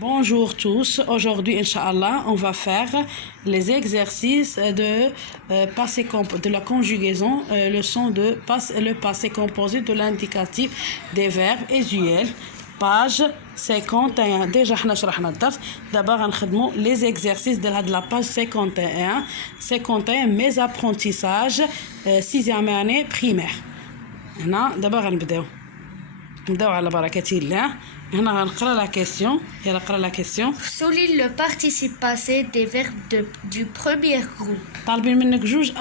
Bonjour tous, aujourd'hui Inch'Allah on va faire les exercices de la conjugaison, leçon de le passé composé de l'indicatif des verbes usuels, page 51. Déjà احنا شرحنا الدرس. D'abord نخدموا les exercices de la page 51 mes apprentissages 6e année primaire. هنا دابا غنبداو على بركة الله. هنا غنقرا لا كيسيون. يلا قرا لا كيسيون. Souligne le participe passé des verbes du premier groupe. طالبين منك جوج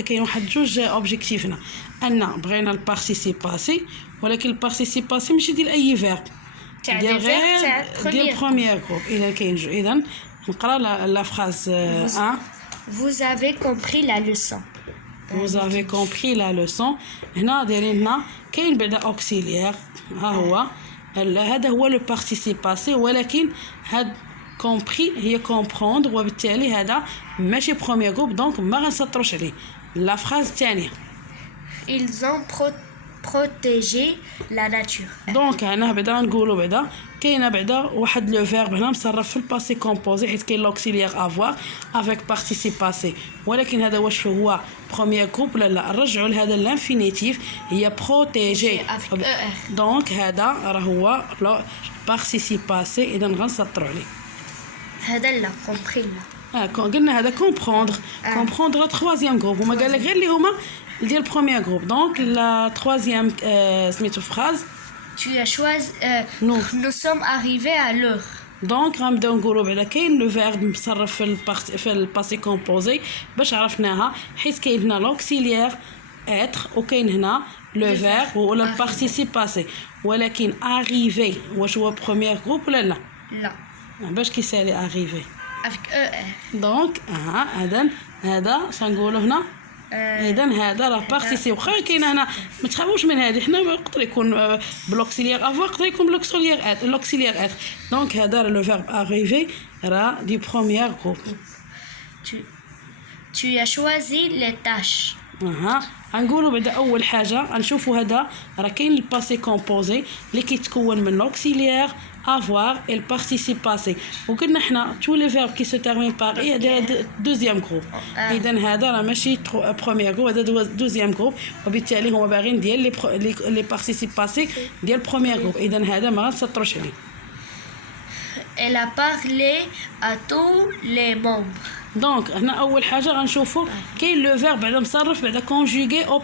كاين واحد جوج اوبجيكتيف هنا. ان بغينا البارتيسيب باسي، ولكن البارتيسيب باسي ماشي ديال اي فيرب، ديال غير ديال بروميير جروب. اذا كاين اذا نقرا لا فراز 1. Vous avez compris la leçon. Vous avez compris la leçon. هنا دايرين لنا كاين بعدا اوكسيليير. ها هو هذا هو لو بارتيسيب باسي، ولكن هاد كومبري هي كومبروندر، وبالتالي هذا ماشي بروميير جروب، دونك ما غنسطروش عليه. لا فراز الثانيه Ils ont protégé la nature. دونك هنا بعدا نقولوا بعدا كاينه بعدا واحد لو فيرب هنا مصرف في الباسي كومبوزي، حيت كاين لوكسيليير افوار افيك بارتيسيب باسي، ولكن هذا واش هو بروميير جروب؟ لا نرجعوا لهذا الانفينيتيف هي بروتيجي، دونك هذا راه هو بارتيسيب باسي، اذا غنسطروا عليه. هذا لا compris لا. قلنا هذا كومبروندر لا تروازيام جروب، وما قال لك غير اللي هما ديال بروميير جروب. دونك لا تروازيام سميتو فراز Tu as choisi nous sommes arrivés à l'heure. دونك غنبداو نقولوا بعدا كاين لو فيرب مصرف في الباسي كومبوزي باش عرفناها، حيت كاين هنا لوكسيليير اتر، وكاين هنا لو فيرب ولا البارتيسيب باسي، ولكن arriver واش هو بروميير جروب ولا لا؟ لا. باش كيسالي arriver avec ER. دونك هذا شنقولوا هنا؟ اذا هذا راه بارتيسيب. واخا كاينه هنا ما تخافوش من هذه، حنا يقدر يكون بلوكسيليير افوار، يقدر يكون لوكسيليير اتر. دونك هذا لو فيرب arriver راه دي بروميير جروب. Tu as choisi les tâches. غنقولوا بعدا اول حاجه غنشوفوا هذا راه كاين الباسي كومبوزي اللي كيتكون من لوكسيليير avoir et le participe passé، وقلنا حنا tous les verbes qui se terminent par i هذا deuxième groupe. اذا هذا راه ماشي premier groupe، هذا deuxième groupe، وبالتالي هما باغيين ديال لي participe passé ديال premier groupe، اذا هذا ما غنسطروش عليه. Elle a parlé à tous les membres. دونك هنا اول حاجه غنشوفوا كاين لو فيرب بعدا مصرف بعدا كونجوغي او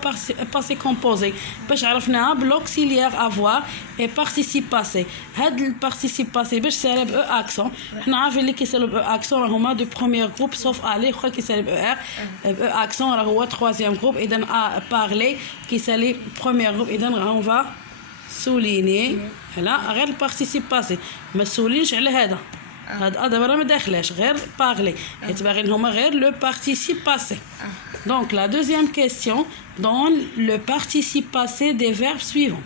باسي كومبوزي، باش عرفناها بلوكسيليير افوار اي بارتيسيب باسي. هاد البارتيسيب باسي باش سالا ب او اكسون، حنا عارفين اللي كيسالو ب او اكسون راه هما دو بروميير جروب سوف الي، واخا كيسالي ب او ار ب او اكسون راه هو تروازيام جروب. اذا بارلي كيسالي بروميير جروب، اذا اون فا سوليني لا غير البارتيسيب باسي، ما سولينش على هذا دابا راه ما داخلاش غير بارلي، حيت باغيين هما غير لو بارتيسيب باسي. دونك لا دوزيام كيسيون دون لو بارتيسيب باسي دي فيرب سويفون.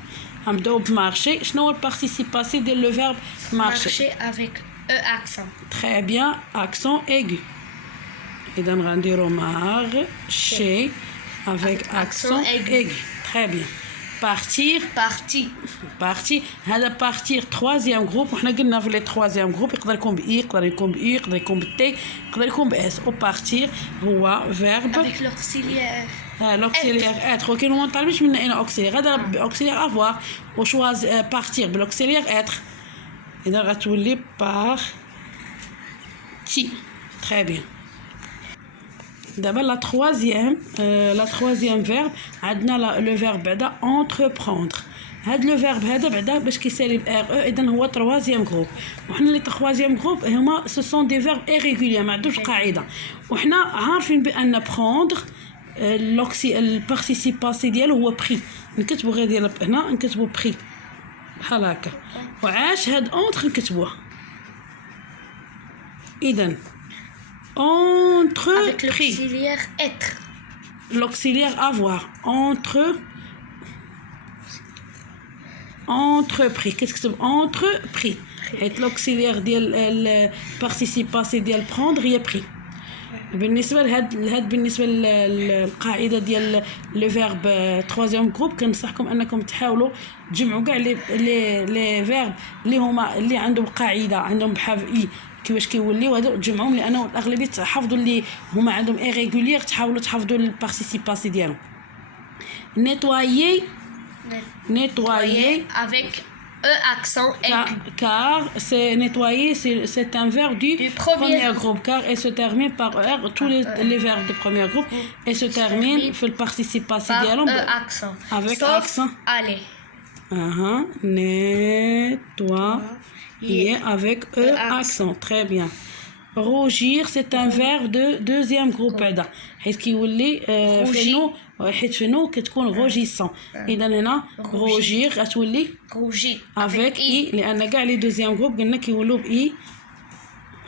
غنبداو بمارشي. شنو هو البارتيسيب باسي ديال لو فيرب مارشي؟ avec e accent. Très bien, accent aigu. اذا غنديرو مارشي avec accent aigu. Très bien. partir هذا بارتير troisième groupe، وحنا قلنا في لي troisième groupe يقدر يكون ب اي، يقدر يكون ب يو، يقدر يكون بالتي، يقدر يكون باس. او بارتير هو فيرب avec l'auxiliaire. لوكسيليير اتر، ولكن ما طالبينش منا انا اوكسيليير، هذا اوكسيليير افوار وشواز بارتير بلوكسيليير اتر، اذا غتولي بارتي. très bien. دابا لا تروازيام فيرب عندنا لو فيرب بعدا entreprendre. هاد لو فيرب هذا بعدا باش كيسالي بار او، اذا هو تروازيام جروب. وحنا لي تروازيام جروب هما سو سون دي فيرب ايريغوليير، ما عندهمش قاعده، وحنا عارفين بان بروندر البارتيسيب باسي ديالو هو بري، نكتبوا غير ديال هنا نكتبوا بري بحال هكا، وعاش هاد اونتر نكتبوه. اذا avec l'auxiliaire être. L'auxiliaire avoir. Entrepris. Qu'est-ce que c'est? Entrepris. Et l'auxiliaire ديال البارتيسيب باسي ديال prendre هي pris. بالنسبه بالنسبه للقاعده ديال لو فيرب تروازيام جروب كنصحكم انكم تحاولوا تجمعوا كاع لي فيرب اللي هما اللي عندهم قاعده عندهم بحال اي كيفاش كيوليو هادو تجمعوهم لانه الاغلبيه تحفظوا اللي هما عندهم ايريغولير تحاولوا تحفظوا البارتيسيباسي ديالهم nettoyer avec E accent aigu. Car c'est nettoyer, c'est un verbe du premier groupe. Car elle se termine par R, tous les verbes du premier groupe, et se termine في الparticipe passé Par dialogue E accent. avec Sauf accent. aller. Nettoyer avec E accent. Très bien. Rougir, c'est un verbe de deuxième groupe. حيت كيولي حيت فينو كتكون روجيسون. اذا هنا روجير غتولي Rougir. avec i لان كاع لي دوزيام جروب قلنا كيولوا باي.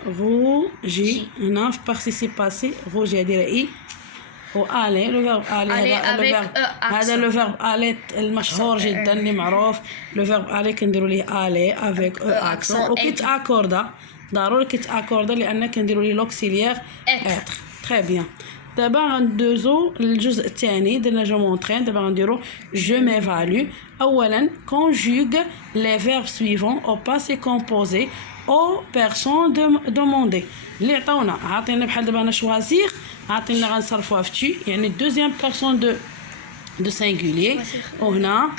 روجي هنا في بارتيسيب باسي روجي هادي اي و الي لو فيرب الي هذا لو فيرب الي المشهور جدا اللي معروف. لو فيرب الي كنديروا ليه الي افيك او اكسون وكيتاكوردا ضروري كيتاكوردا لان كنديروا ليه لوكسيليير اتر. تري بيان. دابا غندوزو للجزء الثاني درنا جو مونطرين. دابا غنديرو جو ميفالو. اولا conjugue les verbes suivants au passé composé aux personnes demandées. اللي عطاونا عاطينا بحال دابا انا شوازير عاطينا غنصرفوها في تي يعني دوزيام بيرسون دو سينغولير وهنا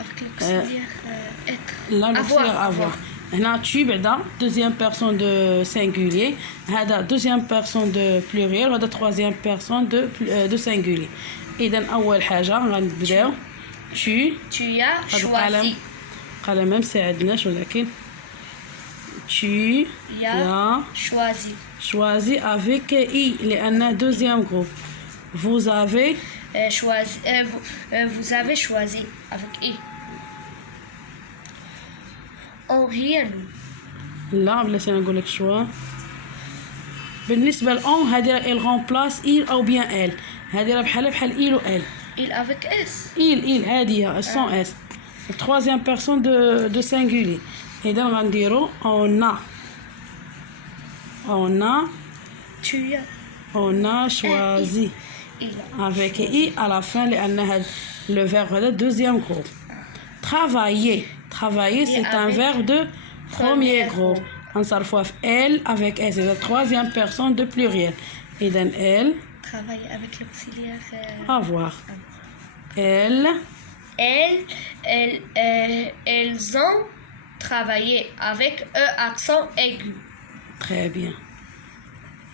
لا لوكسيلير افوار. هنا tu بعدا deuxième personne de singulier هذا deuxième personne de pluriel وهذا troisième personne de singulier. اذا اول حاجه غنبداو tu as choisi. قلم ما مساعدناش ولكن tu as choisi avec i لان deuxième groupe. vous avez choisi vous avez choisi avec i. هي لا بلاتي نقول لك شوا. بالنسبه لأون هذه il remplace il او bien elle. هذه بحال il و elle. il avec s. il هذه sans s. troisième personne de singulier. اذا غنديرو on a choisi avec i à la fin لان هذا le verbe هذا deuxième groupe. travailler c'est un verbe de premier groupe. غنصرفوها في elle avec s. c'est la troisième personne de pluriel. اذا elle travailler avec l'auxiliaire avoir. elles ont travaillé avec E accent aigu. Très bien.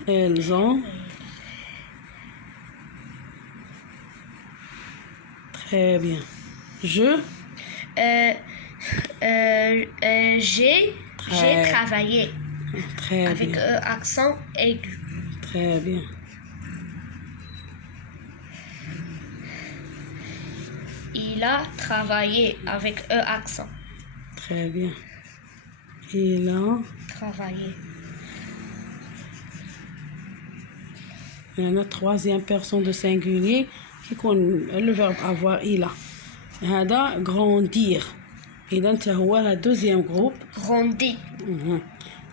Elles ont très bien. J'ai travaillé très avec bien. E accent aigu. Très bien. Il a travaillé avec E accent. Très bien. Il a travaillé. Il y en a troisième personne de singulier qui connaît le verbe avoir il a. هذا grandir. إذا انت هو هذا deuxième groupe. Grandir.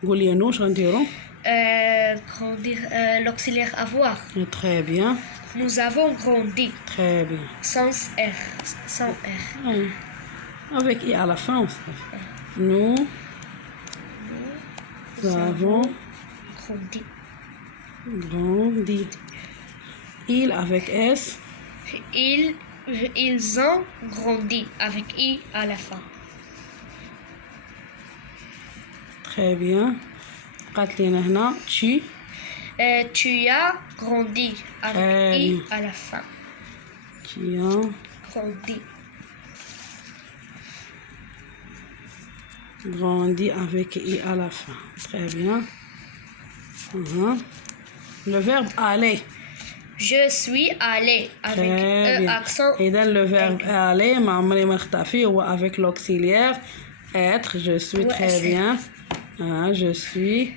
قول لي واش غنديرو. Grandir l'auxiliaire avoir. Très bien. Nous avons grandi. Très bien. Sans R. Avec i à la fin aussi. Nous avons grandi. Il avec s. Ils ont grandi avec i à la fin. Très bien. قالت لنا هنا tu as grandi avec i à la fin. Tu as grandi avec i à la fin. Très bien. Le verbe aller. Je suis allé avec E accent. إذا le verbe aller ما عمري ما نخطأ فيه هو avec l'auxiliaire être. Je suis très bien. Je suis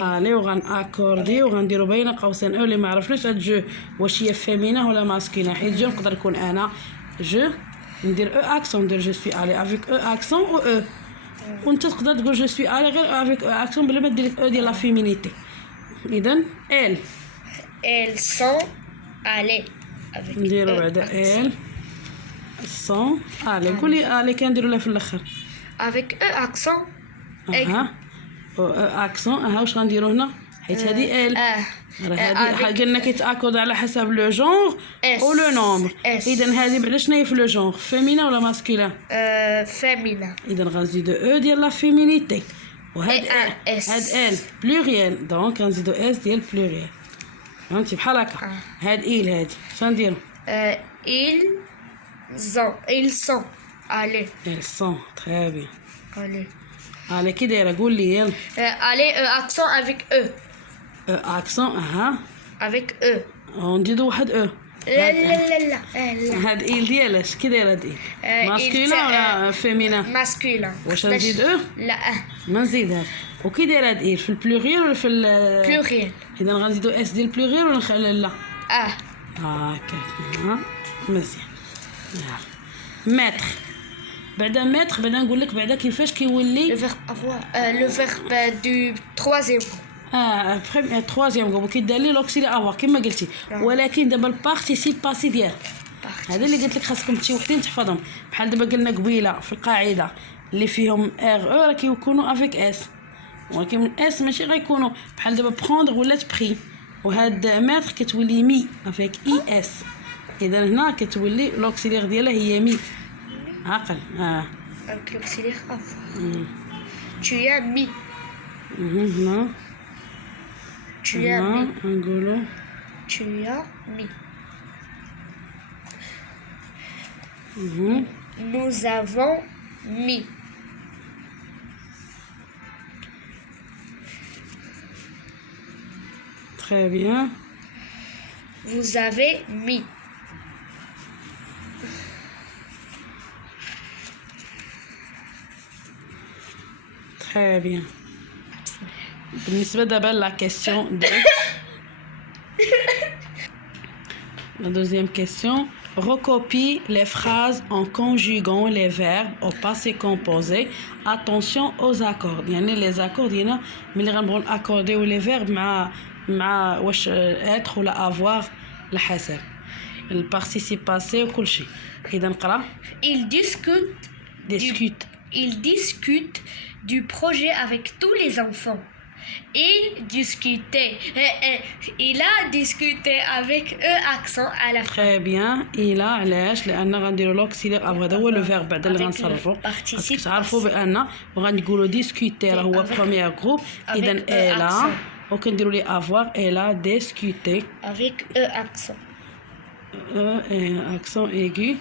allé وغنأكوردي وغنديرو بين قوسين او اللي ما عرفناش هاد جو واش هي فيمينا ولا ماسكينا حيت جو نقدر يكون انا جو ندير او اكسون ندير جو سوي الي افيك او اكسون و او وانت تقدر تقول جو سوي الي غير افيك او اكسون بلا ما دير او ديال لا فيمينيتي. اذا elles sont allées avec نديرو E بعدا accent. ال سون الي قولي الي كنديرو لها في الاخر avec E accent aigu. اها اكسون اها واش غنديرو هنا حيت هذه ال هذه قلنا كيتاكورد على حسب لو جونغ او لو نومبر اذا هذه بعدا شنو هي في لو جونغ فيمينا ولا ماسكولين féminin. اذا غنزيدو او ديال لا فيمينيتي وهاد اس. هاد ال بلوريال دونك غنزيدو اس ديال بلوريال فهمتي بحال هكا هاد ايل هادي شنديرو ils sont allés. ال سون تري بيان Allez. الي كي دايره قول لي يلا Allez, accent avec E. اكسون اها Avec E. ونزيدو واحد او لا لا لا لا لا. هاد ايل ديالاش كي دايره هاد ايل ماسكولين ولا فيمينا masculin. واش نزيد او لا ما نزيدها وكي دايره هاد ايل في البلوريال ولا في pluriel. اذا غنزيدو اس ديال البلوريال ولا نخلي لا هكا مزيان ماتر بعدا ماتر بعدا نقول لك بعدا كيفاش كيولي Le verbe avoir. Le verbe du troisième groupe. تروازيام غوب كيدار لي لوكسيلي افوار كما قلتي ولكن دابا البارتيسيب باسي ديال هذا اللي قلت لك خاصكم شي وحدين تحفظهم بحال دابا قلنا قبيله في القاعده اللي فيهم ار او راه كيكونوا افيك اس ولكن من اس ماشي غيكونوا بحال دابا بروندر ولات بري وهاد ماتر كتولي مي افيك اي اس اذا هنا كتولي لوكسيلير ديالها هي مي عقل Avec l'auxiliaire avoir. Tu as mis. هنا Tu as mis. نقولوا Tu as mis. Nous avons mis. très bien Vous avez mis. très bien بالنسبة دابا la question de la deuxième question recopie les phrases en conjuguant les verbes au passé composé attention aux accords يعني les accords ديالنا ملي غنبغيو ناكورديو les verbes مع واش être ولا avoir على حسب البارتيسيب باسي وكل شيء اذا نقرا Il discute. discute Il discute du projet avec tous les enfants. Il discutait. Il a discuté avec E accent à la fin. très bien الى علاش لان غنديروا لوكسيلير افو هذا هو لو فيرب بعدا اللي Avec غنصرفوا le participe خاصك تعرفوا passé. بان وغنقولوا ديسكوتي راه هو Avec- بروميير جروب اذا avec E الا accent. وكنديروا لي افوار الا ديسكوتي Avec E accent. اكسون ايغي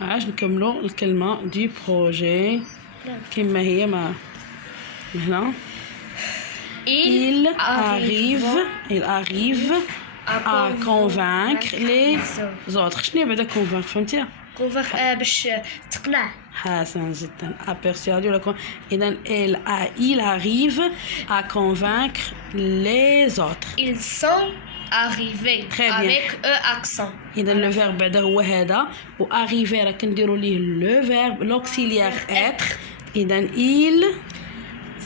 عاش نكملوا الكلمه دي بروجي كما هي ما هنا il arrive à convaincre les autres شنو بعدا convaincre فهمتيها Convaincre باش تقنع. حسن جدا à persuader ولا إذا il arrive à convaincre les autres Ils sont arrivés. Très bien. Avec E accent. إذا لو فيرب بعدا هو هذا و arriver راه كنديروا ليه لو فيرب لوكسيليير être إذا il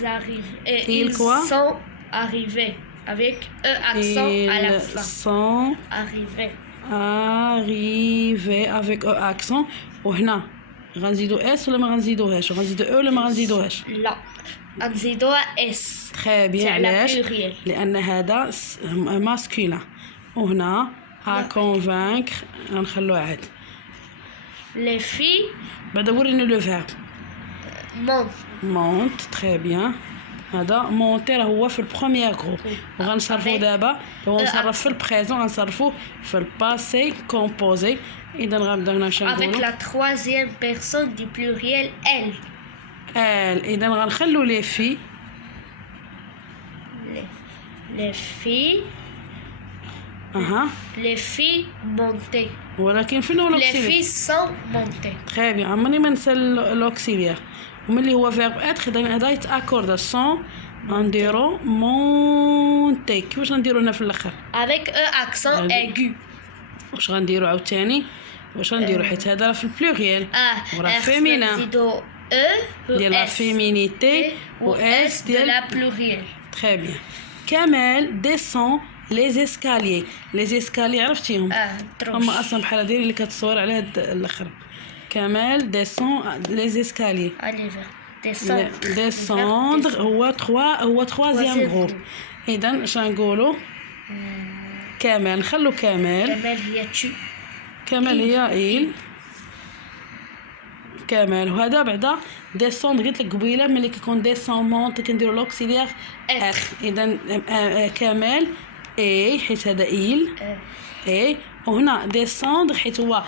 Ils arrivent. Et Ils ils quoi? sont arrivés. Avec E accent à la ils fin. sont Arrivés. arrivés avec E accent وهنا غنزيدو اس ولا ما غنزيدوهاش غنزيدو او ولا ما غنزيدوهاش لا. نزيدوها اس. تري بيان تاع لا علاش pluriel. لان هذا ماسكولين وهنا ا كونفانكر غنخلوه عاد Les filles بعدا وريني لو فيرب montent. مونت تري بيان هذا مونتي راه هو في البروميير جروب وغنصرفو دابا هو نصرف في البريزون غنصرفو في الباسي كومبوزي اذا غنبدا هنا Avec نقولوا la troisième personne du pluriel elle. اذا غنخلو لي في Les filles. اها Les filles montaient. ولكن فين هو Les لوكسيليير filles sont montées. تري بيان عمرني ما ننسى لوكسيليير وملي هو فيرب اتر اذا هذا يتاكورد سون غنديرو مونتي كيفاش غنديرو هنا في الاخر Avec E accent aigu. واش غنديرو عاوتاني واش غنديرو حيت هذا راه في البلوريال وراه R فيمينا نزيدو E ديال لا S. فيمينيتي و و اس S de ديال la pluriel. تري بيان كمال ديسون لي زيسكاليي لي زيسكاليي عرفتيهم تروش هما اصلا بحال هادي اللي كتصور على هاد الاخر كمال ديسون لي زيسكاليي allez vers descendre هو troisième groupe اذا اش غنقولوا كمال نخلو كمال هي tu كمال هي إيل كمال وهذا بعدا ديسوند قلت لك قبيله ملي كيكون ديسومونت كنديروا لوكسيليير اخ اذا كمال اي حيت هذا إيل اي وهنا ديسوندر حيت هو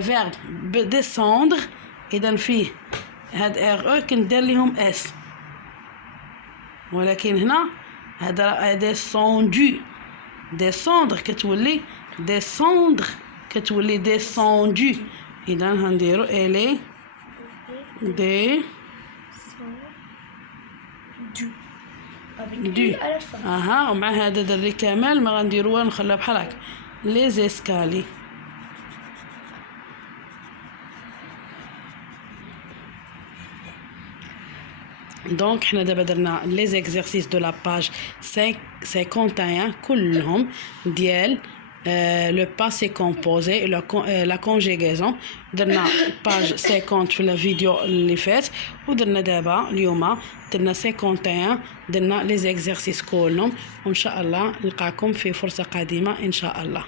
فيرب ديسوندر اذا فيه هاد ار او كندير لهم اس ولكن هنا هذا ديسوندو ديسوندر كتولي ديسوندر كتولي ديسوندو اذا غنديرو الي دي du à la fin ومع هذا دري كمال ما غنديروها نخليها بحال هكا لي زيسكالي دونك حنا دابا درنا لي زيكزارسيس دو لا باج 51 كلهم ديال le passé composé et la conjugaison درنا page 50 في الفيديو اللي فات ودرنا دابا اليوم درنا 51 درنا لي زيكزارسيس كلهم وان شاء الله نلقاكم في فرصة قادمة ان شاء الله.